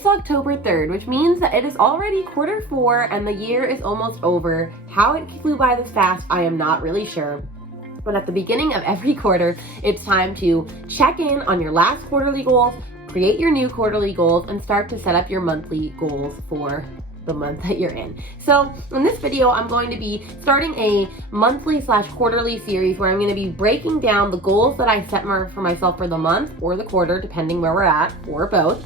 It's October 3rd, which means that it is already Q4 and the year is almost over. How it flew by this fast, I am not really sure. But at the beginning of every quarter, it's time to check in on your last quarterly goals, create your new quarterly goals, and start to set up your monthly goals for the month that you're in. So in this video, I'm going to be starting a monthly/quarterly series where I'm going to be breaking down the goals that I set for myself for the month or the quarter, depending where we're at, or both.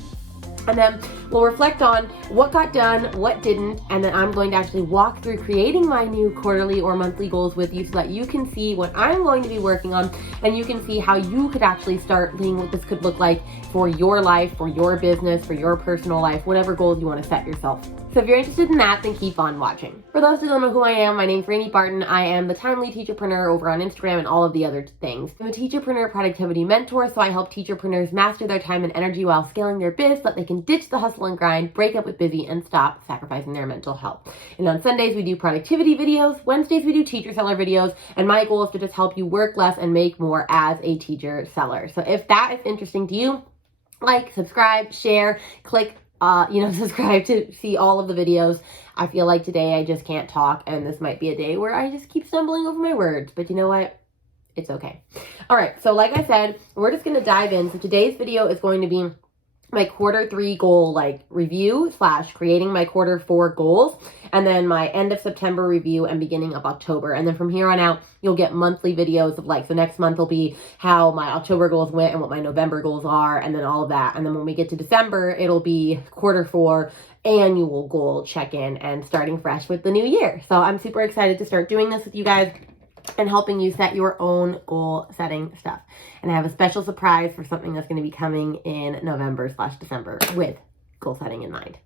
And then we'll reflect on what got done, what didn't, and then I'm going to actually walk through creating my new quarterly or monthly goals with you so that you can see what I'm going to be working on and you can see how you could actually start seeing what this could look like for your life, for your business, for your personal life, whatever goals you want to set yourself. So if you're interested in that, then keep on watching. For those who don't know who I am, my name's Rainy Barton. I am the timely teacherpreneur over on Instagram and all of the other things. I'm a teacherpreneur productivity mentor, so I help teacherpreneurs master their time and energy while scaling their biz so that they can ditch the hustle and grind, break up with busy, and stop sacrificing their mental health. And on Sundays, we do productivity videos. Wednesdays, we do teacher seller videos. And my goal is to just help you work less and make more as a teacher seller. So if that is interesting to you, like, subscribe, share, click subscribe to see all of the videos. I feel like today I just can't talk, and this might be a day where I just keep stumbling over my words, but you know what? It's okay. All right, so like I said, we're just going to dive in. So today's video is going to be my Q3 goal review / creating my Q4 goals, and then my end of September review and beginning of October. And then from here on out, you'll get monthly videos of so next month will be how my October goals went and what my November goals are, and then all of that. And then when we get to December, it'll be Q4 annual goal check-in and starting fresh with the new year. So I'm super excited to start doing this with you guys and helping you set your own goal setting stuff. And I have a special surprise for something that's going to be coming in November/December with goal setting in mind.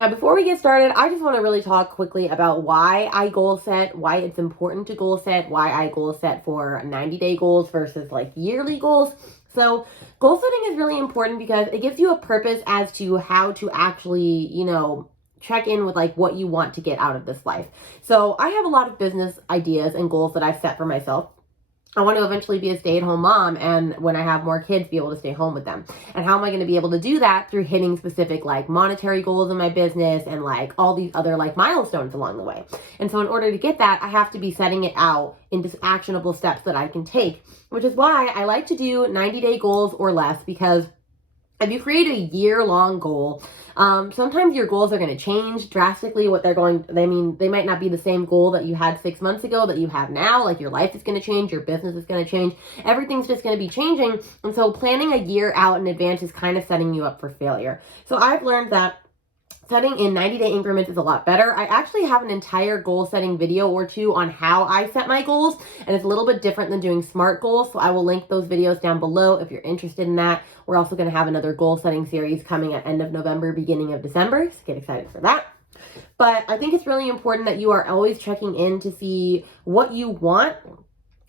Now, before we get started, I just want to really talk quickly about why I goal set, why it's important to goal set, why I goal set for 90-day goals versus yearly goals. So goal setting is really important because it gives you a purpose as to how to actually, check in with what you want to get out of this life. So I have a lot of business ideas and goals that I've set for myself. I want to eventually be a stay-at-home mom, and when I have more kids, be able to stay home with them. And how am I going to be able to do that? Through hitting specific monetary goals in my business and all these other milestones along the way. And so in order to get that, I have to be setting it out into actionable steps that I can take, which is why I like to do 90-day goals or less, because if you create a year-long goal, sometimes your goals are going to change drastically. They might not be the same goal that you had 6 months ago that you have now. Your life is going to change, your business is going to change, everything's just going to be changing. And so planning a year out in advance is kind of setting you up for failure. So I've learned that setting in 90-day increments is a lot better. I actually have an entire goal setting video or two on how I set my goals, and it's a little bit different than doing SMART goals, so I will link those videos down below if you're interested in that. We're also going to have another goal setting series coming at end of November, beginning of December, so get excited for that. But I think it's really important that you are always checking in to see what you want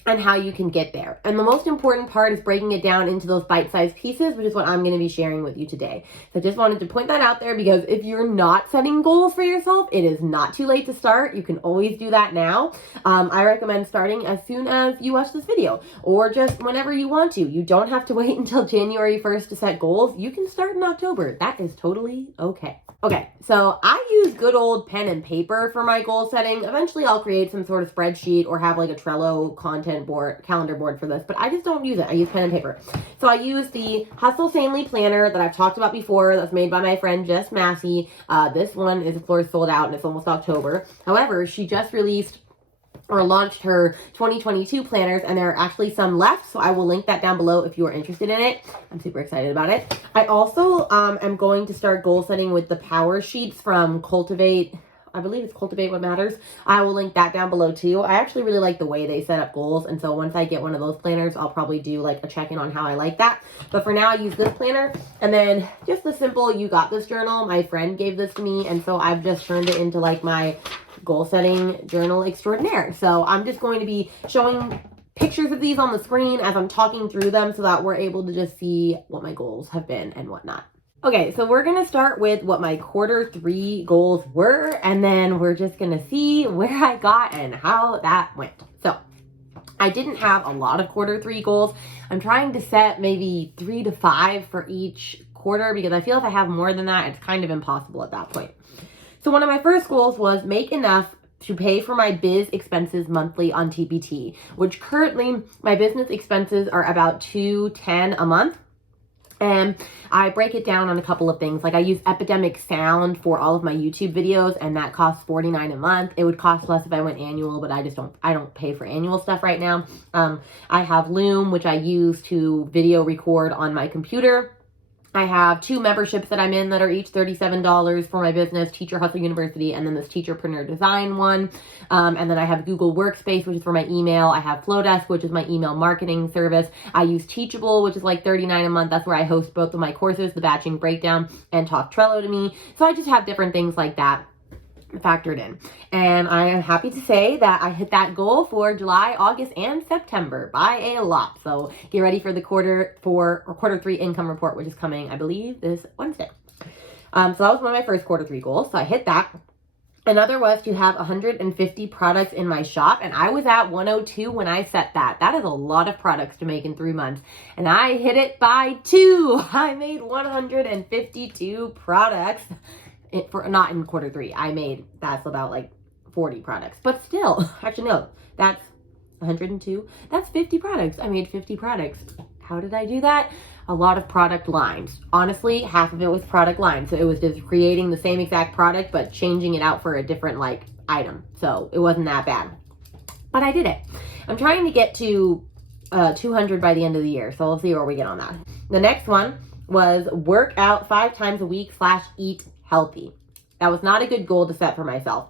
and how you can get there. And the most important part is breaking it down into those bite-sized pieces, which is what I'm going to be sharing with you today. So I just wanted to point that out there, because if you're not setting goals for yourself, it is not too late to start. You can always do that now. I recommend starting as soon as you watch this video, or just whenever you want to. You don't have to wait until January 1st to set goals. You can start in October. That is totally okay. Okay, so I use good old pen and paper for my goal setting. Eventually I'll create some sort of spreadsheet or have a Trello calendar board for this, but I just don't use it. I use pen and paper. So I use the Hustle Sanely planner that I've talked about before. That's made by my friend Jess Massey. This one is, of course, sold out and it's almost October. However, she just released or launched her 2022 planners, and there are actually some left, so I will link that down below if you are interested in it. I'm super excited about it. I also am going to start goal setting with the power sheets from Cultivate. I believe it's Cultivate What Matters. I will link that down below too. I actually really like the way they set up goals, and so once I get one of those planners, I'll probably do a check-in on how I like that. But for now, I use this planner, and then just the simple You Got This journal. My friend gave this to me, and so I've just turned it into my goal setting journal extraordinaire. So I'm just going to be showing pictures of these on the screen as I'm talking through them so that we're able to just see what my goals have been and whatnot. Okay, so we're going to start with what my Q3 goals were, and then we're just going to see where I got and how that went. So I didn't have a lot of Q3 goals. I'm trying to set maybe 3 to 5 for each quarter, because I feel if I have more than that, it's kind of impossible at that point. So one of my first goals was make enough to pay for my biz expenses monthly on TPT, which currently my business expenses are about $210 a month. And I break it down on a couple of things. Like I use Epidemic Sound for all of my YouTube videos, and that costs $49 a month. It would cost less if I went annual, but I don't pay for annual stuff right now. I have Loom, which I use to video record on my computer. I have 2 memberships that I'm in that are each $37 for my business, Teacher Hustle University, and then this Teacherpreneur Design one. And then I have Google Workspace, which is for my email. I have Flowdesk, which is my email marketing service. I use Teachable, which is like $39 a month. That's where I host both of my courses, the Batching Breakdown and Talk Trello to Me. So I just have different things like that factored in. And I am happy to say that I hit that goal for July, August, and September by a lot. So get ready for the quarter 3 income report, which is coming, I believe, this Wednesday. So that was one of my first quarter 3 goals. So I hit that. Another was to have 150 products in my shop, and I was at 102 when I set that. That is a lot of products to make in 3 months, and I hit it by 2. I made 152 products. Not in quarter 3. That's about like 40 products, but still, actually no, that's 102. That's 50 products. I made 50 products. How did I do that? A lot of product lines. Honestly, half of it was product lines. So it was just creating the same exact product, but changing it out for a different like item. So it wasn't that bad, but I did it. I'm trying to get to 200 by the end of the year. So we'll see where we get on that. The next one was work out 5 times a week / eat healthy. That was not a good goal to set for myself.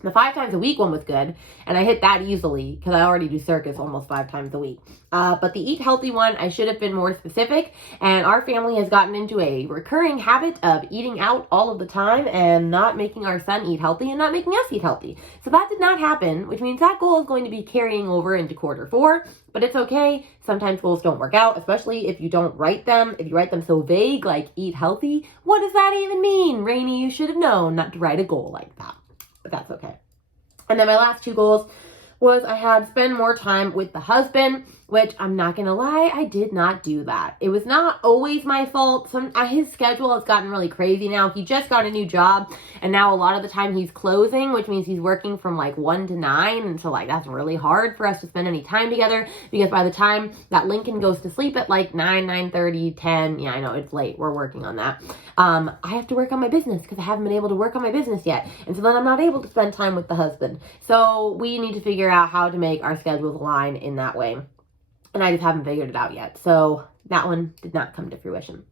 The 5 times a week one was good, and I hit that easily because I already do circus almost 5 times a week. But the eat healthy one, I should have been more specific, and our family has gotten into a recurring habit of eating out all of the time and not making our son eat healthy and not making us eat healthy. So that did not happen, which means that goal is going to be carrying over into quarter 4, but it's okay. Sometimes goals don't work out, especially if you don't write them. If you write them so vague, like eat healthy, what does that even mean? Rainy, you should have known not to write a goal like that. But that's okay. And then my last 2 goals was I had spend more time with the husband, which I'm not going to lie, I did not do that. It was not always my fault. His schedule has gotten really crazy now. He just got a new job, and now a lot of the time he's closing, which means he's working from like 1 to 9. And so like that's really hard for us to spend any time together, because by the time that Lincoln goes to sleep at like 9, 9:30, 10, yeah, I know it's late. We're working on that. I have to work on my business because I haven't been able to work on my business yet. And so then I'm not able to spend time with the husband. So we need to figure out how to make our schedules align in that way. And I just haven't figured it out yet. So that one did not come to fruition.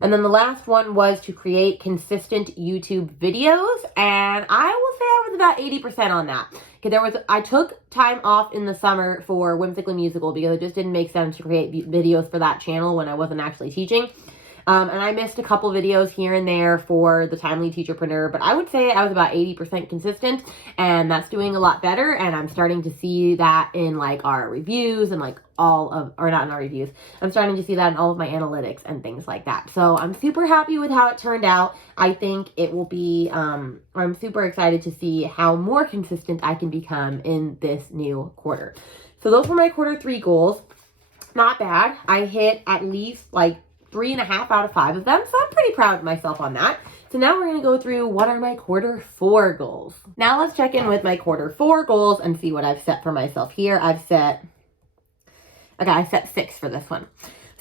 And then the last one was to create consistent YouTube videos. And I will say I was about 80% on that. Because I took time off in the summer for Whimsically Musical because it just didn't make sense to create videos for that channel when I wasn't actually teaching. And I missed a couple videos here and there for the Timely Teacherpreneur, but I would say I was about 80% consistent, and that's doing a lot better. And I'm starting to see that in like our reviews and like not in our reviews. I'm starting to see that in all of my analytics and things like that. So I'm super happy with how it turned out. I think it will be, I'm super excited to see how more consistent I can become in this new quarter. So those were my quarter 3 goals. Not bad. I hit at least like 3.5 out of 5 of them. So I'm pretty proud of myself on that. So now we're going to go through what are my quarter 4 goals. Now let's check in with my quarter 4 goals and see what I've set for myself here. I set 6 for this one.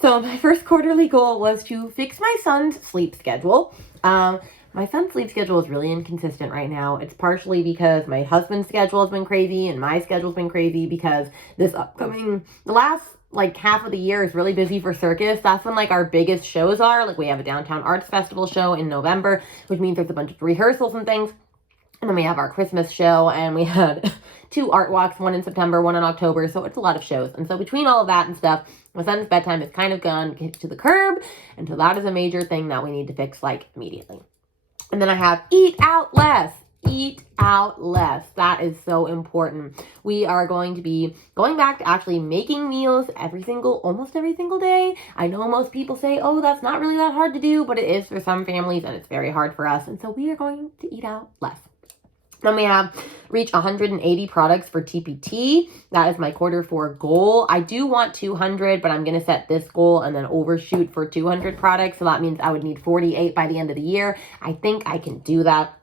So my first quarterly goal was to fix my son's sleep schedule. My son's sleep schedule is really inconsistent right now. It's partially because my husband's schedule has been crazy and my schedule's been crazy because the last like half of the year is really busy for circus. That's when like our biggest shows are. Like we have a downtown arts festival show in November, which means there's a bunch of rehearsals and things. And then we have our Christmas show, and we had 2 art walks, one in September, one in October. So it's a lot of shows. And so between all of that and stuff, my son's bedtime is kind of gone to the curb. And so that is a major thing that we need to fix like immediately. And then I have eat out less. Eat out less. That is so important. We are going to be going back to actually making meals almost every single day. I know most people say, oh, that's not really that hard to do, but it is for some families, and it's very hard for us. And so we are going to eat out less. Then we have reach 180 products for TPT. That is my Q4 goal. I do want 200, but I'm going to set this goal and then overshoot for 200 products. So that means I would need 48 by the end of the year. I think I can do that.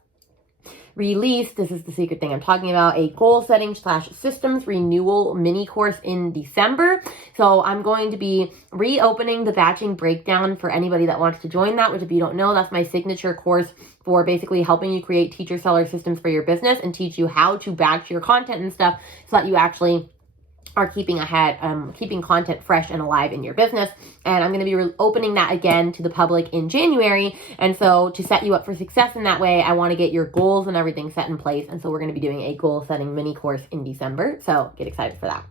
Release, this is the secret thing I'm talking about, a goal setting / systems renewal mini course in December. So I'm going to be reopening the batching breakdown for anybody that wants to join that, which if you don't know, that's my signature course for basically helping you create teacher seller systems for your business and teach you how to batch your content and stuff so that you actually are keeping content fresh and alive in your business. And I'm going to be opening that again to the public in January. And so to set you up for success in that way, I want to get your goals and everything set in place. And so we're going to be doing a goal setting mini course in December. So get excited for that.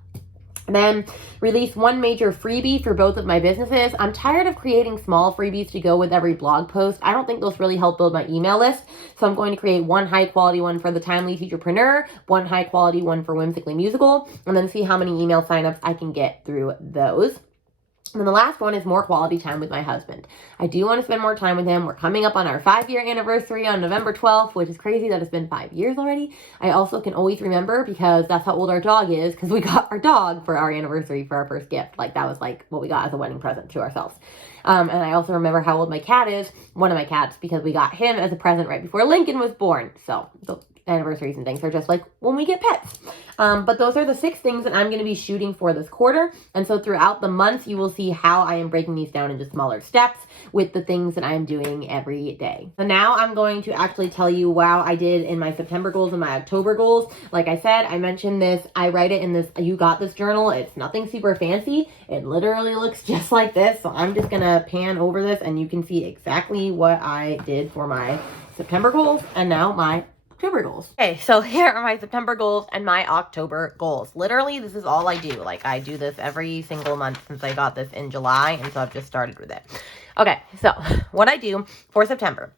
Then release one major freebie for both of my businesses. I'm tired of creating small freebies to go with every blog post. I don't think those really help build my email list. So I'm going to create one high quality one for the Timely Teacherpreneur, one high quality one for Whimsically Musical, and then see how many email signups I can get through those. And then the last one is more quality time with my husband. I do want to spend more time with him. We're coming up on our 5-year anniversary on November 12th, which is crazy that it's been 5 years already. I also can always remember because that's how old our dog is, because we got our dog for our anniversary for our first gift. Like that was like what we got as a wedding present to ourselves. And I also remember how old my cat is, one of my cats, because we got him as a present right before Lincoln was born. So anniversaries and things are just like when we get pets. But those are the 6 things that I'm going to be shooting for this quarter. And so throughout the month, you will see how I am breaking these down into smaller steps with the things that I'm doing every day. So now I'm going to actually tell you how I did in my September goals and my October goals. Like I said, I mentioned this, I write it in this You Got This journal. It's nothing super fancy. It literally looks just like this. So I'm just going to pan over this and you can see exactly what I did for my September goals and now my October goals. Okay, so here are my September goals and my October goals. Literally, this is all I do. Like, I do this every single month since I got this in July, and so I've just started with it. Okay, so what I do for September,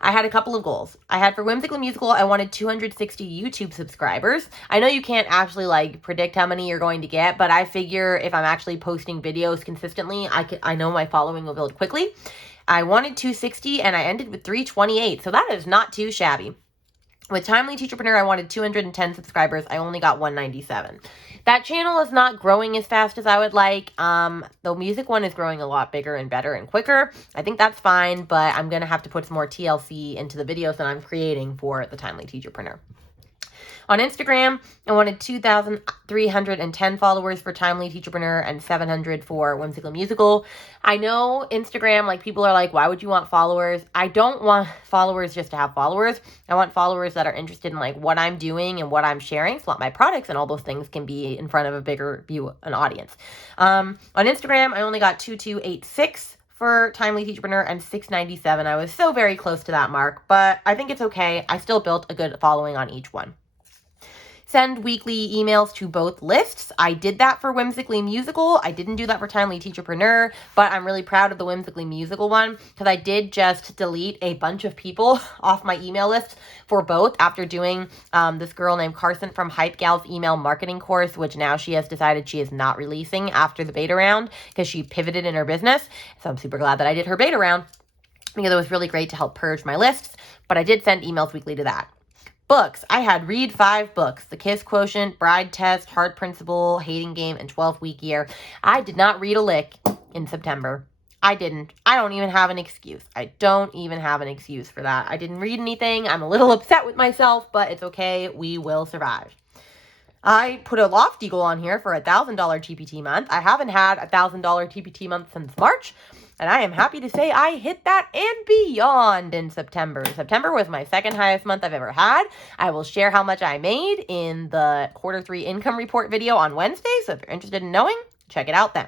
I had a couple of goals. I had for Whimsically Musical, I wanted 260 YouTube subscribers. I know you can't actually like predict how many you're going to get, but I figure if I'm actually posting videos consistently, I know my following will build quickly. I wanted 260 and I ended with 328, so that is not too shabby. With Timely Teacherpreneur, I wanted 210 subscribers. I only got 197. That channel is not growing as fast as I would like. The music one is growing a lot bigger and better and quicker. I think that's fine, but I'm going to have to put some more TLC into the videos that I'm creating for the Timely Teacherpreneur. On Instagram, I wanted 2,310 followers for Timely Teacherpreneur and 700 for Whimsically Musical. I know Instagram, like people are like, why would you want followers? I don't want followers just to have followers. I want followers that are interested in like what I'm doing and what I'm sharing so that my products and all those things can be in front of a bigger view, an audience. On Instagram, I only got 2,286 for Timely Teacherpreneur and 697. I was so very close to that mark, but I think it's okay. I still built a good following on each one. Send weekly emails to both lists. I did that for Whimsically Musical. I didn't do that for Timely Teacherpreneur, but I'm really proud of the Whimsically Musical one because I did just delete a bunch of people off my email list for both after doing this girl named Carson from Hype Gal's email marketing course, which now she has decided she is not releasing after the beta round because she pivoted in her business. So I'm super glad that I did her beta round because it was really great to help purge my lists, but I did send emails weekly to that. Books. I had read 5 books. The Kiss Quotient, Bride Test, Heart Principle, Hating Game, and 12-Week Year. I did not read a lick in September. I didn't. I don't even have an excuse. I don't even have an excuse for that. I didn't read anything. I'm a little upset with myself, but it's okay. We will survive. I put a lofty goal on here for a $1,000 TPT month. I haven't had a $1,000 TPT month since March. And I am happy to say I hit that and beyond in September. September was my second highest month I've ever had. I will share how much I made in the Q3 income report video on Wednesday. So if you're interested in knowing, check it out then.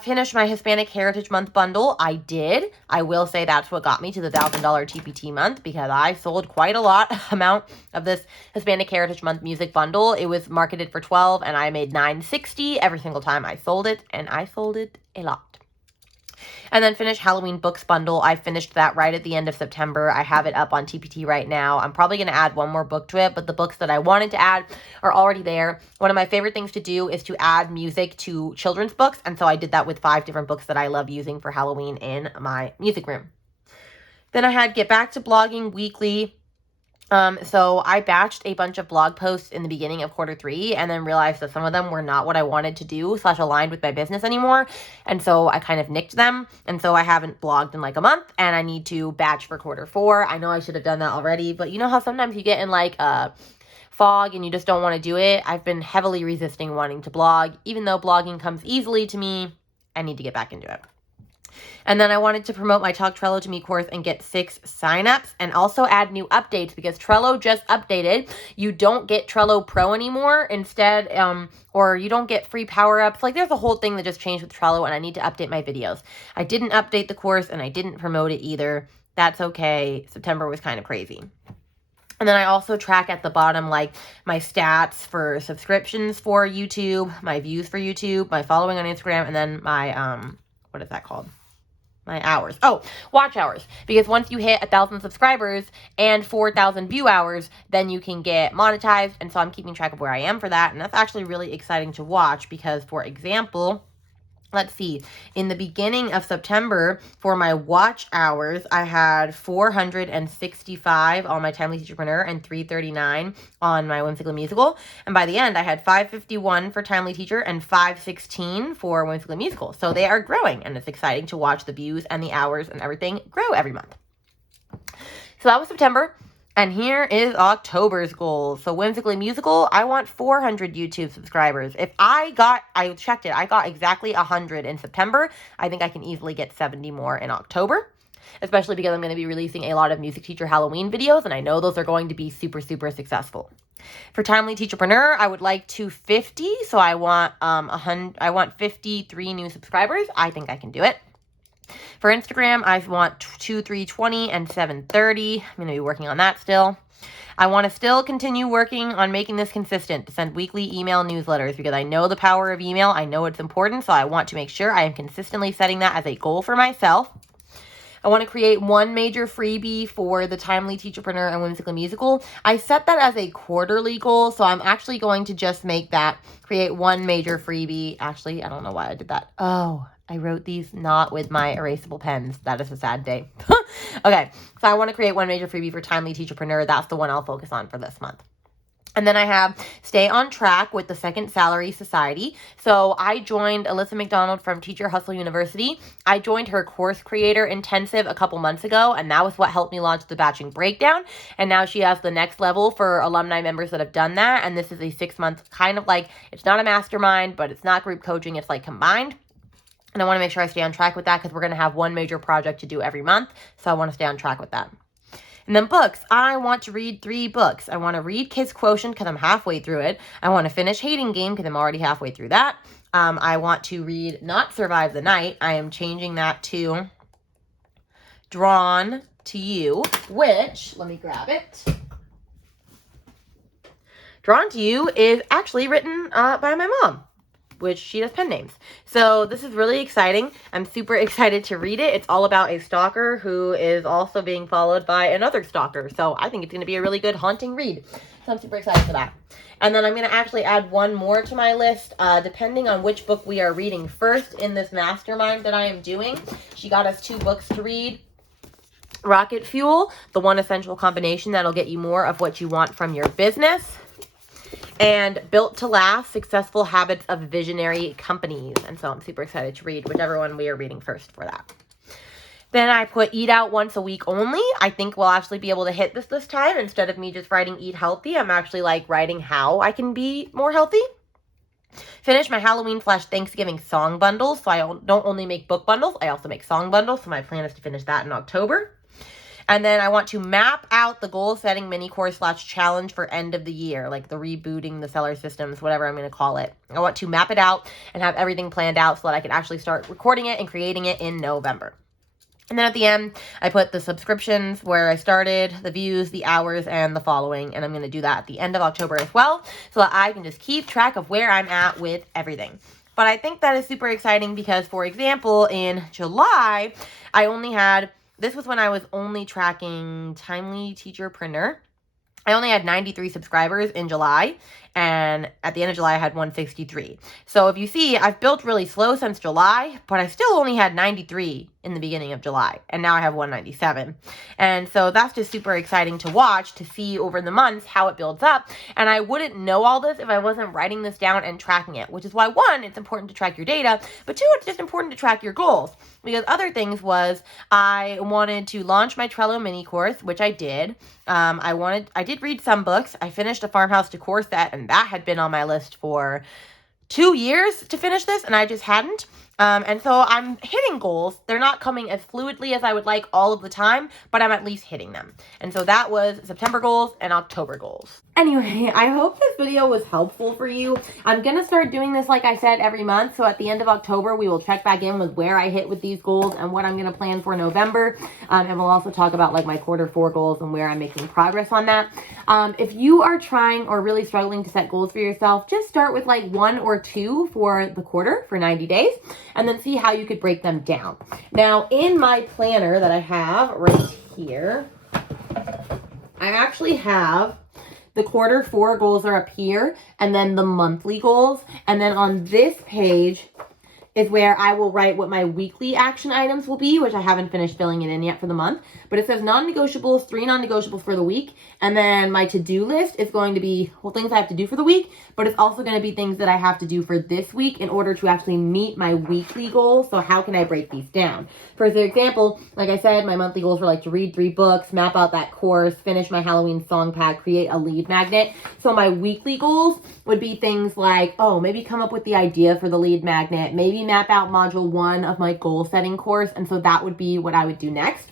Finish my Hispanic Heritage Month bundle. I did. I will say that's what got me to the $1,000 TPT month because I sold quite a lot amount of this Hispanic Heritage Month music bundle. It was marketed for $12 and I made $9.60 every single time I sold it, and I sold it a lot. And then finish Halloween books bundle. I finished that right at the end of September. I have it up on TPT right now. I'm probably going to add one more book to it, but the books that I wanted to add are already there. One of my favorite things to do is to add music to children's books. And so I did that with 5 different books that I love using for Halloween in my music room. Then I had get back to blogging weekly. So I batched a bunch of blog posts in the beginning of quarter 3 and then realized that some of them were not what I wanted to do / aligned with my business anymore. And so I kind of nicked them. And so I haven't blogged in like a month and I need to batch for quarter 4. I know I should have done that already, but you know how sometimes you get in like a fog and you just don't want to do it? I've been heavily resisting wanting to blog. Even though blogging comes easily to me, I need to get back into it. And then I wanted to promote my Talk Trello to Me course and get 6 signups and also add new updates because Trello just updated. You don't get Trello Pro anymore. Instead, or you don't get free power-ups. Like there's a whole thing that just changed with Trello and I need to update my videos. I didn't update the course and I didn't promote it either. That's okay. September was kind of crazy. And then I also track at the bottom, like my stats for subscriptions for YouTube, my views for YouTube, my following on Instagram, and then my, what is that called? My hours. Oh, watch hours. Because once you hit 1,000 subscribers and 4,000 view hours, then you can get monetized. And so I'm keeping track of where I am for that. And that's actually really exciting to watch because, for example, let's see, in the beginning of September, for my watch hours, I had 465 on my Timely Teacherpreneur and 339 on my Whimsical Musical. And by the end, I had 551 for Timely Teacher and 516 for Whimsical Musical. So they are growing, and it's exciting to watch the views and the hours and everything grow every month. So that was September. And here is October's goal. So Whimsically Musical, I want 400 YouTube subscribers. If I checked it, I got exactly 100 in September. I think I can easily get 70 more in October, especially because I'm going to be releasing a lot of music teacher Halloween videos, and I know those are going to be super, super successful. For Timely Teacherpreneur, I would like 250, so I want 53 new subscribers. I think I can do it. For Instagram, I want 320 and 730. I'm going to be working on that still. I want to still continue working on making this consistent to send weekly email newsletters because I know the power of email. I know it's important, so I want to make sure I am consistently setting that as a goal for myself. I want to create one major freebie for the Timely Teacherpreneur and Whimsical Musical. I set that as a quarterly goal, so I'm actually going to just make that create one major freebie. Actually, I don't know why I did that. Oh, I wrote these not with my erasable pens. That is a sad day. Okay, so I want to create one major freebie for Timely Teacherpreneur. That's the one I'll focus on for this month. And then I have stay on track with the Second Salary Society. So I joined Alyssa McDonald from Teacher Hustle University. I joined her course creator intensive a couple months ago, and that was what helped me launch the batching breakdown. And now she has the next level for alumni members that have done that. And this is a 6-month kind of like, it's not a mastermind, but it's not group coaching. It's like combined. And I want to make sure I stay on track with that because we're going to have one major project to do every month. So I want to stay on track with that. And then books, I want to read 3 books. I want to read Kids Quotient because I'm halfway through it. I want to finish Hating Game because I'm already halfway through that. I want to read Not Survive the Night. I am changing that to Drawn to You, which, let me grab it. Drawn to You is actually written by my mom, which she does pen names. So this is really exciting. I'm super excited to read it. It's all about a stalker who is also being followed by another stalker. So I think it's going to be a really good haunting read. So I'm super excited for that. And then I'm going to actually add one more to my list, depending on which book we are reading first in this mastermind that I am doing. She got us 2 books to read. Rocket Fuel, the one essential combination that'll get you more of what you want from your business. And Built to Last, Successful Habits of Visionary Companies. And so I'm super excited to read whichever one we are reading first for that. Then I put Eat Out Once a Week Only. I think we'll actually be able to hit this time. Instead of me just writing Eat Healthy, I'm actually like writing how I can be more healthy. Finish my Halloween / Thanksgiving song bundles. So I don't only make book bundles, I also make song bundles. So my plan is to finish that in October. And then I want to map out the goal-setting mini-course / challenge for end of the year, like the rebooting the seller systems, whatever I'm going to call it. I want to map it out and have everything planned out so that I can actually start recording it and creating it in November. And then at the end, I put the subscriptions where I started, the views, the hours, and the following. And I'm going to do that at the end of October as well so that I can just keep track of where I'm at with everything. But I think that is super exciting because, for example, in July, I only had... This was when I was only tracking Timely Teacherpreneur. I only had 93 subscribers in July, and at the end of July, I had 163. So if you see, I've built really slow since July, but I still only had 93 in the beginning of July, and now I have 197. And so that's just super exciting to watch, to see over the months how it builds up. And I wouldn't know all this if I wasn't writing this down and tracking it, which is why, one, it's important to track your data, but two, it's just important to track your goals. Because other things was, I wanted to launch my Trello mini course, which I did. I did read some books. I finished a farmhouse decor set, and that had been on my list for 2 years to finish this, and I just hadn't. And so I'm hitting goals. They're not coming as fluidly as I would like all of the time, but I'm at least hitting them. And so that was September goals and October goals. Anyway, I hope this video was helpful for you. I'm going to start doing this, like I said, every month. So at the end of October, we will check back in with where I hit with these goals and what I'm going to plan for November. And we'll also talk about like my Q4 goals and where I'm making progress on that. If you are trying or really struggling to set goals for yourself, just start with like 1 or 2 for the quarter for 90 days. And then see how you could break them down. Now, in my planner that I have right here, I actually have the Q4 goals are up here, and then the monthly goals. And then on this page is where I will write what my weekly action items will be, which I haven't finished filling it in yet for the month. But it says non-negotiables, 3 non-negotiables for the week. And then my to-do list is going to be, well, things I have to do for the week, but it's also going to be things that I have to do for this week in order to actually meet my weekly goals. So how can I break these down? For example, like I said, my monthly goals were like to read 3 books, map out that course, finish my Halloween song pack, create a lead magnet. So my weekly goals would be things like, oh, maybe come up with the idea for the lead magnet, maybe map out module 1 of my goal setting course. And so that would be what I would do next.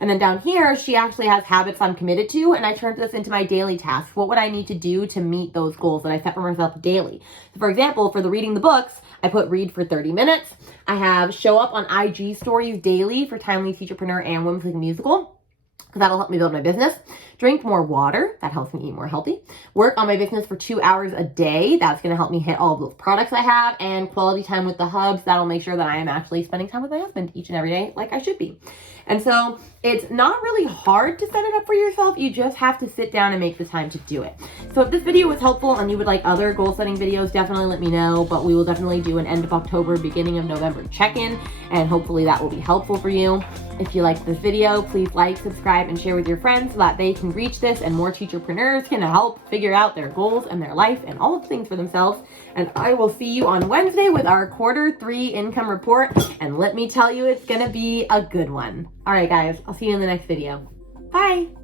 And then down here, she actually has habits I'm committed to, and I turned this into my daily tasks. What would I need to do to meet those goals that I set for myself daily? So for example, for the reading the books, I put read for 30 minutes. I have show up on IG stories daily for Timely, Teacherpreneur, and Women's League Musical, because that'll help me build my business. Drink more water. That helps me eat more healthy. Work on my business for 2 hours a day. That's going to help me hit all of those products I have. And quality time with the hubs. That'll make sure that I am actually spending time with my husband each and every day like I should be. And so it's not really hard to set it up for yourself. You just have to sit down and make the time to do it. So if this video was helpful and you would like other goal setting videos, definitely let me know. But we will definitely do an end of October, beginning of November check-in. And hopefully that will be helpful for you. If you liked this video, please like, subscribe, and share with your friends so that they can reach this and more teacherpreneurs can help figure out their goals and their life and all of the things for themselves. And I will see you on Wednesday with our Q3 income report. And let me tell you, it's going to be a good one. All right, guys, I'll see you in the next video. Bye.